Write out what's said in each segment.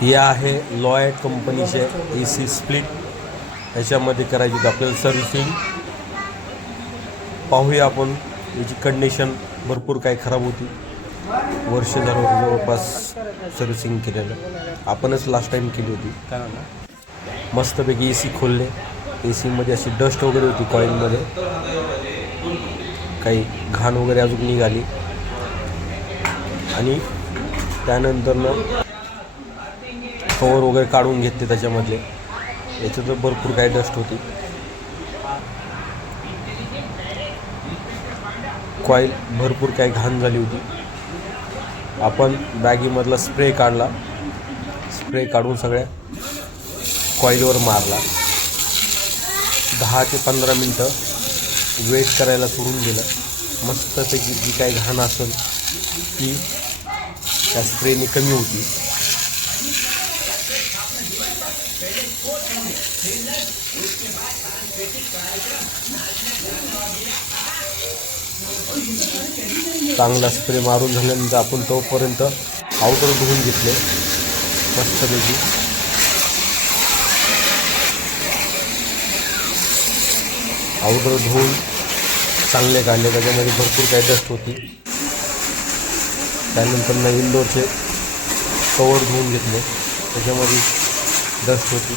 हे आहे लॉयड कंपनीचे AC स्प्लिट. याच्यामध्ये करायची होती आपल्याला सर्व्हिसिंग. पाहूया आपण याची कंडिशन. भरपूर काही खराब होती. वर्ष झालं होतं जवळपास सर्व्हिसिंग केलेलं. आपणच लास्ट टाईम केली होती. मस्तपैकी AC खोलले. ACमध्ये अशी डस्ट वगैरे होती कॉईलमध्ये. काही घाण वगैरे अजून निघाली. आणि त्यानंतर कवर वगैरे काढून घेतले त्याच्यामधले. याच्यात भरपूर काही डस्ट होती. कॉईल भरपूर काही घाण झाली होती. आपण बॅगीमधला स्प्रे काढला. स्प्रे काढून सगळ्या कॉईलवर मारला. 10 ते 15 मिनटं वेट करायला सोडून दिलं. मस्तपैकी जी काही घाण असेल ती त्या स्प्रेने कमी होती. चांगला स्प्रे मारून झाल्यानंतर आपण तोपर्यंत आउटर धुवून घेतले मस्तपैकी. आउटर धुवून चांगले काढले. त्याच्यामध्ये भरपूर काही डस्ट होती. त्यानंतर इंडोरचे कवर धुवून घेतले. त्याच्यामध्ये डस्ट होती.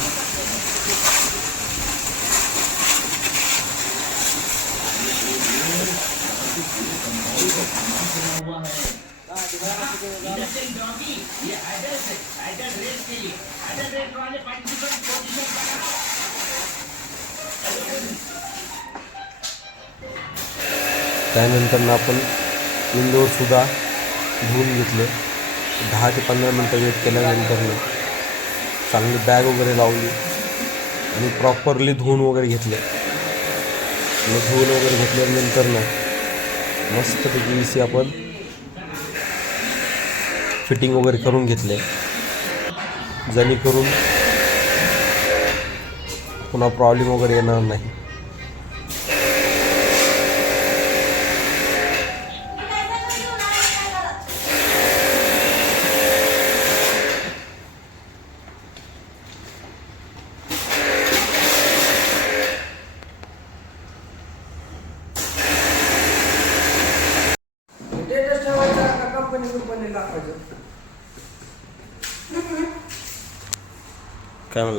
त्यानंतर आपण इंडोर सुद्धा धुवून घेतले. 10 ते 15 मिनटं वेट केल्यानंतर चांगली बॅग वगैरे लावली आणि प्रॉपरली धुवून वगैरे घेतले. धुवून वगैरे घेतल्यानंतर मस्तपैकी AC आपण फिटिंग वगैरे करून घेतले. जेणेकरून पुन्हा प्रॉब्लेम वगैरे येणार नाही. काय म्हणलं?